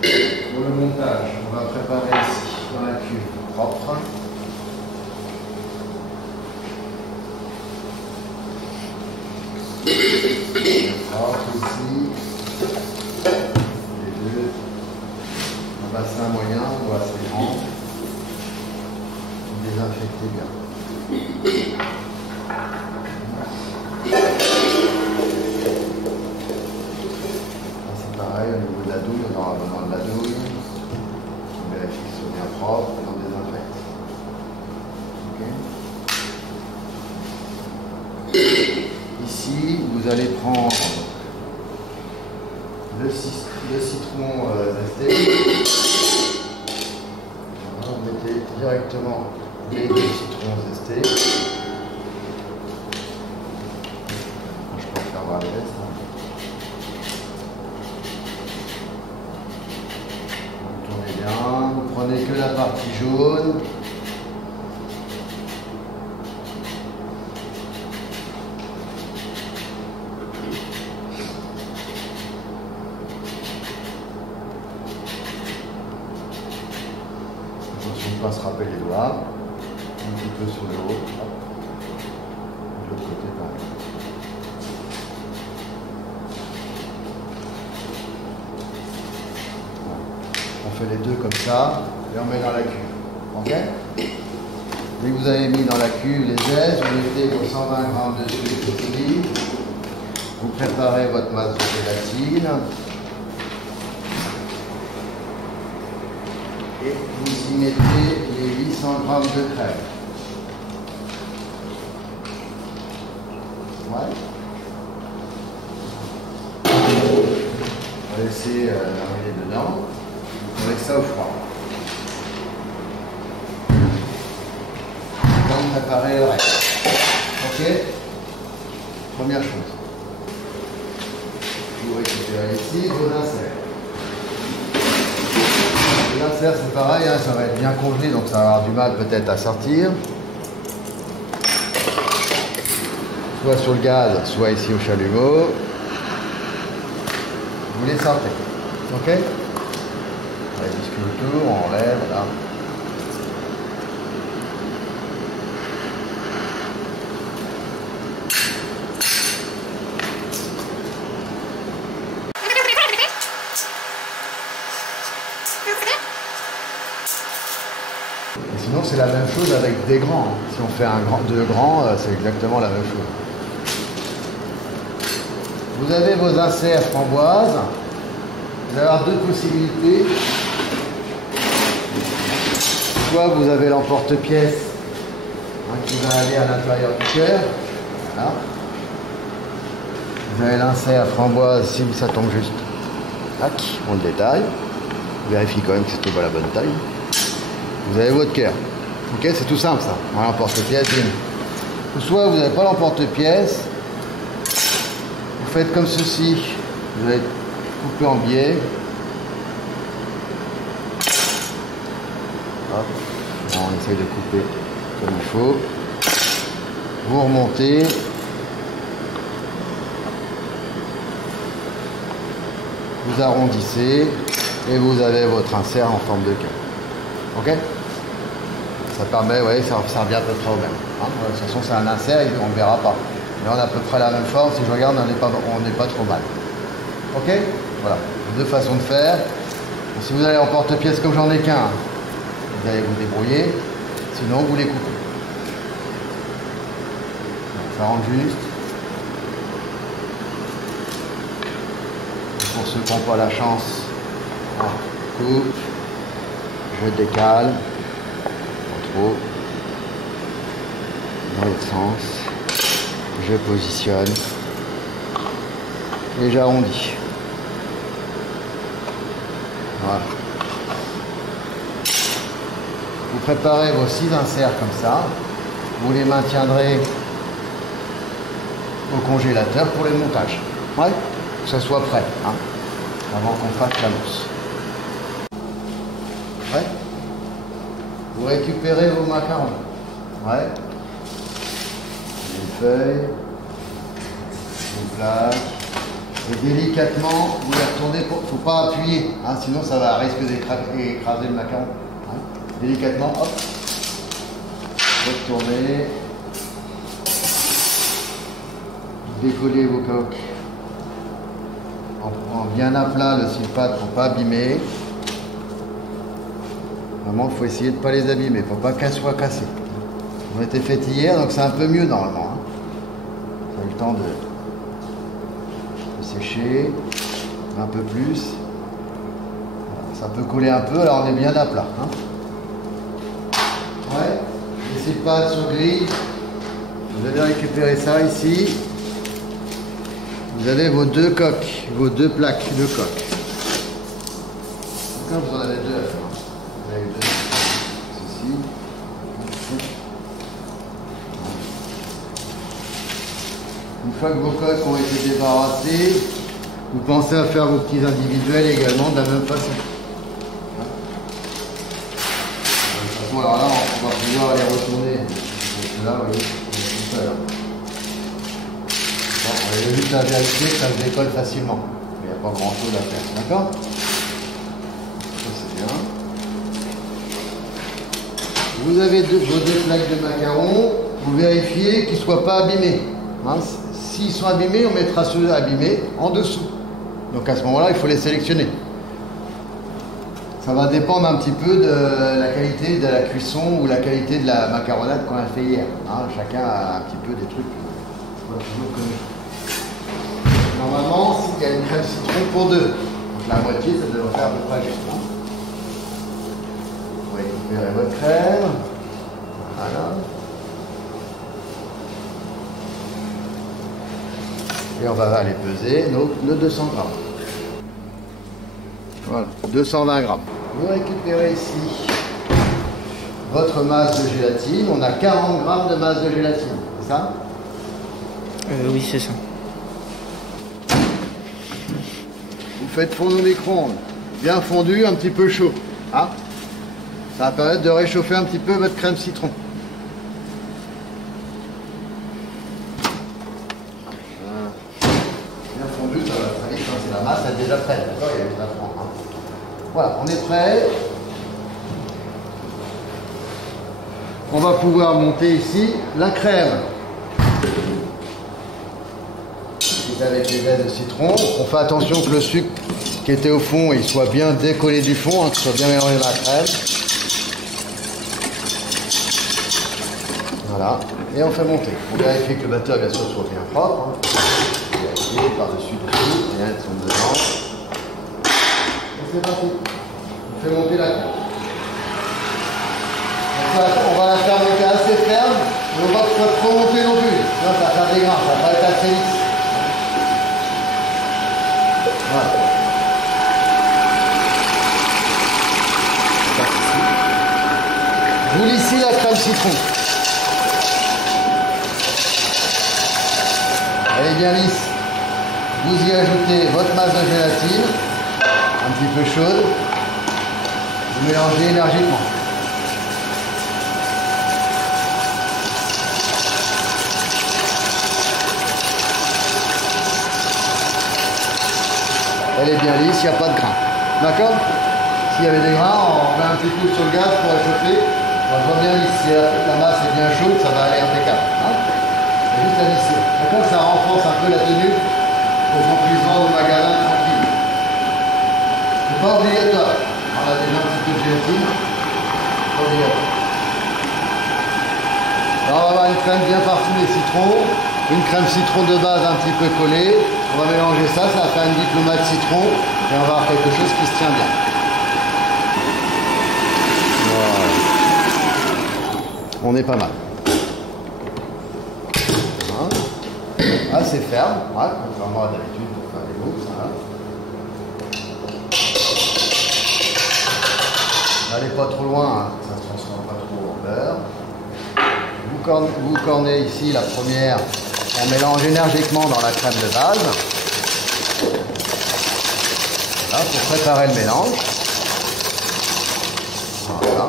Pour le montage, on va préparer ici dans la cuve propre. Propre ici. Les deux. Un bassin moyen ou assez grand. Désinfecter bien. C'est pareil au niveau de la douille, on aura besoin de la douille. On vérifie que ce soit bien propre et on désinfecte. Okay. Ici, vous allez prendre le citron zesté. Voilà, vous mettez directement les deux citrons zestés. Je préfère voir les restes. Vous tournez bien, vous prenez que la partie jaune. Attention de ne pas se râper les doigts. Un petit peu sur le haut. De l'autre côté, pareil. On fait les deux comme ça et on met dans la cuve. Ok? Dès que vous avez mis dans la cuve les zestes, vous mettez vos 120 g de sucre ici. Vous préparez votre masse de gélatine. Et vous y mettez les 800 g de crème. Ouais. On va laisser l'arriver dedans. Avec ça au froid. On va préparer le reste. Ok? Première chose. Vous récupérez ici vos inserts. Les inserts c'est pareil, hein, ça va être bien congelé donc ça va avoir du mal peut-être à sortir. Soit sur le gaz, soit ici au chalumeau. Vous les sortez. Ok? On les discute autour, on enlève, voilà. Et sinon c'est la même chose avec des grands. Si on fait deux grands, c'est exactement la même chose. Vous avez vos inserts framboises. Vous allez avoir deux possibilités. Soit vous avez l'emporte-pièce qui va aller à l'intérieur du cœur. Voilà. Vous avez l'insert framboise si ça tombe juste. Tac, on le détaille. Vérifie quand même que c'est tout à la bonne taille. Vous avez votre cœur. Ok, c'est tout simple ça. On a l'emporte-pièce. Soit vous n'avez pas l'emporte-pièce. Vous faites comme ceci. Vous allez couper en biais. Hop. On essaye de couper comme il faut. Vous remontez. Vous arrondissez et vous avez votre insert en forme de cœur. Ok? Ça permet, ouais, ça revient à peu près au même. Hein? De toute façon, c'est un insert, on ne le verra pas. Mais on a à peu près la même forme. Si je regarde, on n'est pas trop mal. Ok? Voilà. Deux façons de faire. Et si vous allez en porte-pièce comme j'en ai qu'un, vous allez vous débrouiller. Sinon, vous les coupez. Donc, ça rentre juste. Et pour ceux qui n'ont pas la chance, je coupe. Je décale. Pas trop. Dans l'autre sens. Je positionne. Et j'arrondis. Voilà. Vous préparez vos 6 inserts comme ça. Vous les maintiendrez au congélateur pour le montage. Ouais, que ça soit prêt, hein, avant qu'on fasse la mousse. Ouais. Vous récupérez vos macarons. Ouais. Une feuille, une plaque, Et délicatement, vous les retournez, il ne faut pas appuyer, hein, sinon ça va risque d'écraser le macaron. Hein. Délicatement, hop, retournez, décollez vos coques en bien à plat le sulfate pour ne pas abîmer. Vraiment, il faut essayer de ne pas les abîmer, il ne faut pas qu'elles soient cassées. Elles ont été faites hier, donc c'est un peu mieux normalement. Hein. Ça a eu le temps de sécher un peu plus. Voilà, ça peut coller un peu, alors on est bien à plat. Hein. Ouais, les sulfates sur grille. Vous allez récupérer ça ici. Vous avez vos deux coques, vos deux plaques de coques. D'accord, vous en avez deux à faire. Vous avez deux. Ceci. Une fois que vos coques ont été débarrassées, vous pensez à faire vos petits individuels également de la même façon. De toute façon, alors là, on va pouvoir les retourner. Donc là, vous voyez, tout ça là. Bon, on va juste à vérifier que ça se décolle facilement. Il n'y a pas grand chose à faire. D'accord? Ça c'est bien. Vous avez vos deux plaques de macarons. Vous vérifiez qu'ils ne soient pas abîmés. Hein, s'ils sont abîmés, on mettra ceux abîmés en dessous. Donc à ce moment-là, il faut les sélectionner. Ça va dépendre un petit peu de la qualité de la cuisson ou la qualité de la macaronade qu'on a fait hier. Hein, chacun a un petit peu des trucs pas toujours connus. Normalement, il y a une crème citron pour deux. Donc la moitié, ça devrait faire à peu près juste. Hein. Vous récupérez votre crème. Voilà. Et on va aller peser nos 200 grammes. Voilà, 220 grammes. Vous récupérez ici votre masse de gélatine. On a 40 grammes de masse de gélatine, c'est ça? Oui, c'est ça. Vous faites fondre au micro-ondes. Bien fondu, un petit peu chaud. Hein, ça va permettre de réchauffer un petit peu votre crème citron. La masse est déjà prête, d'accord? Il y a juste à prendre. Hein. Voilà, on est prêt. On va pouvoir monter ici la crème. C'est avec les baies de citron. On fait attention que le sucre qui était au fond, il soit bien décollé du fond, hein, qu'il soit bien mélangé dans la crème. Voilà, et on fait monter. On vérifie que le batteur, bien sûr, soit bien propre. Hein. Par-dessus dessous, et elles sont dedans. Et c'est parti. On fait monter la crème. On va la faire monter assez ferme, mais on va pas trop monter non plus. Sinon ça va faire des grains, ça va pas être assez lisse. Voilà. Vous lissez la crème citron. Elle est bien lisse. Vous y ajoutez votre masse de gélatine, un petit peu chaude. Vous mélangez énergiquement. Elle est bien lisse, il n'y a pas de grains. D'accord? S'il y avait des grains, on met un petit coup sur le gaz pour réchauffer. On voit bien lisse. Si la masse est bien chaude, ça va aller impeccable. Hein, juste à lisser. D'accord? Ça renforce un peu la tenue pour qu'on puisse vendre au magasin tranquille. C'est pas obligatoire. On a déjà un petit peu de gélatine. Pas obligatoire. Alors on va avoir une crème bien parfumée citron, une crème citron de base un petit peu collée. On va mélanger ça, ça va faire une diplomate citron et on va avoir quelque chose qui se tient bien. Voilà. On est pas mal. Assez ferme, ouais, contrairement à d'habitude pour faire des mots, ça va. N'allez pas trop loin, hein, ça ne se transforme pas trop en beurre. Vous cornez ici la première, on mélange énergiquement dans la crème de base. Voilà, pour préparer le mélange. Voilà.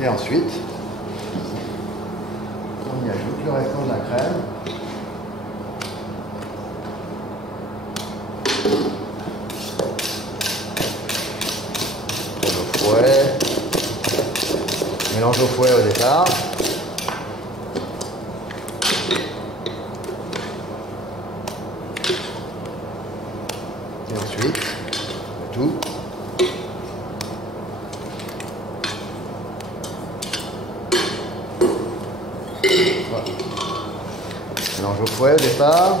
Et ensuite, on y ajoute le restant de la crème. Mélange au fouet au départ. Et ensuite, tout. Voilà. Mélange au fouet au départ.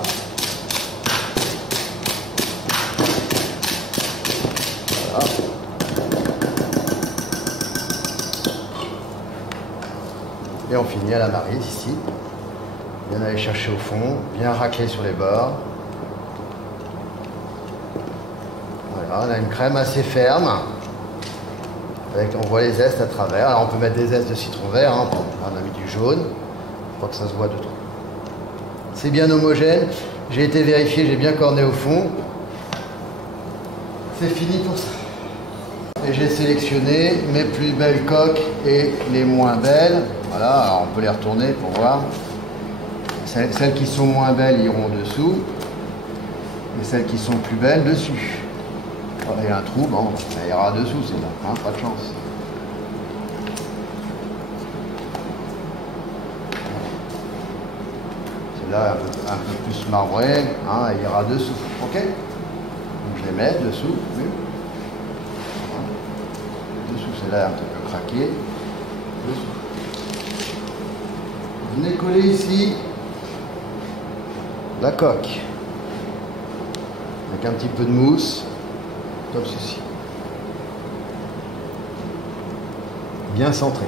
Voilà. Et on finit à la marise ici. Bien aller chercher au fond, bien racler sur les bords. Voilà, on a une crème assez ferme. On voit les zestes à travers. Alors on peut mettre des zestes de citron vert, hein, on a mis du jaune. Je crois que ça se voit de trop. C'est bien homogène. J'ai été vérifié, j'ai bien corné au fond. C'est fini pour ça. Et j'ai sélectionné mes plus belles coques et les moins belles. Voilà, alors on peut les retourner pour voir. Celles qui sont moins belles iront dessous. Et celles qui sont plus belles dessus. Il y a un trou, bon, ça ira dessous, c'est là, hein, pas de chance. Celle-là un peu plus marbrée, hein, elle ira dessous, ok? Donc je les mets dessous, oui. Dessous, celle-là un petit peu craquée. Dessous. Venez coller ici la coque avec un petit peu de mousse. Comme ceci. Bien centré.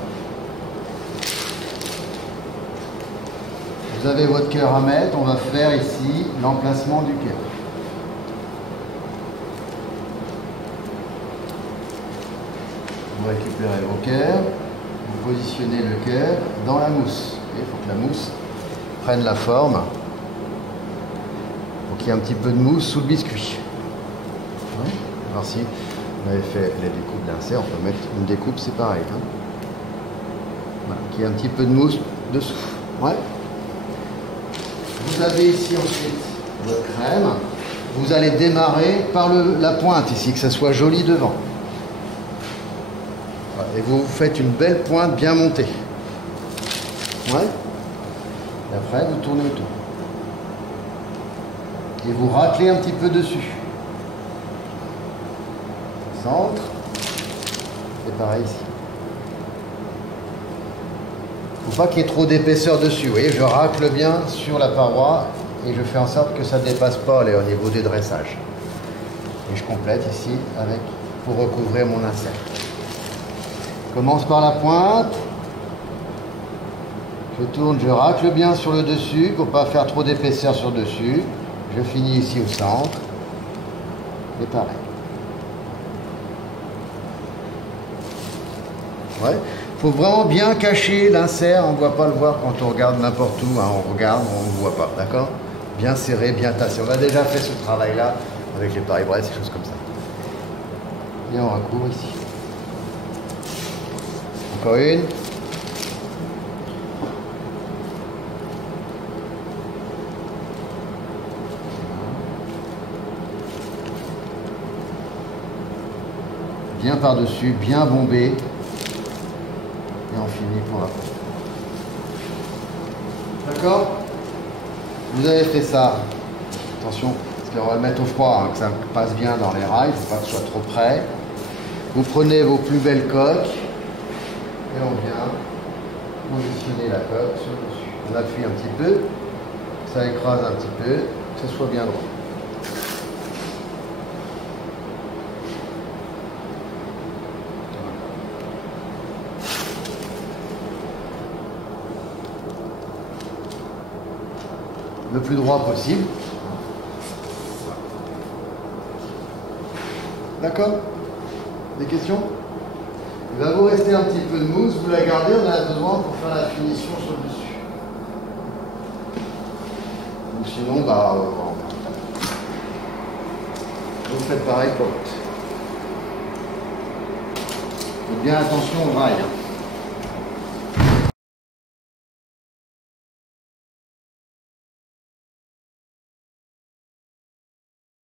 Vous avez votre cœur à mettre. On va faire ici l'emplacement du cœur. Vous récupérez vos cœurs. Vous positionnez le cœur dans la mousse. Il faut que la mousse prenne la forme. Pour qu'il y ait un petit peu de mousse sous le biscuit. Oui. Alors si on avait fait les découpes d'insert, on peut mettre une découpe, c'est pareil. Hein. Voilà, qu'il y ait un petit peu de mousse dessous. Ouais. Vous avez ici ensuite votre crème. Vous allez démarrer par la pointe ici, que ça soit joli devant. Voilà. Et vous faites une belle pointe bien montée. Ouais. Et après, vous tournez autour. Et vous raclez un petit peu dessus. Centre et pareil ici. Il ne faut pas qu'il y ait trop d'épaisseur dessus. Vous voyez, je racle bien sur la paroi et je fais en sorte que ça ne dépasse pas au niveau des dressages. Et je complète ici avec pour recouvrir mon insert. Je commence par la pointe. Je tourne, je racle bien sur le dessus pour ne pas faire trop d'épaisseur sur le dessus. Je finis ici au centre. Et pareil. Ouais. Faut vraiment bien cacher l'insert, on ne voit pas le voir quand on regarde n'importe où, hein. On regarde, on ne voit pas, d'accord? Bien serré, bien tassé. On a déjà fait ce travail-là avec les Paris-Brest, des choses comme ça. Et on recouvre ici. Encore une. Bien par-dessus, bien bombé. Et on finit pour la fin. D'accord? Vous avez fait ça. Attention, parce qu'on va le mettre au froid, hein, que ça passe bien dans les rails, il ne faut pas que ce soit trop près. Vous prenez vos plus belles coques et on vient positionner la coque sur le dessus. On appuie un petit peu, ça écrase un petit peu, que ce soit bien droit. Le plus droit possible. D'accord? Des questions? Il va vous rester un petit peu de mousse, vous la gardez, on en a besoin pour faire la finition sur le dessus. Ou sinon, bah, vous faites pareil pour l'autre. Faites bien attention aux rails.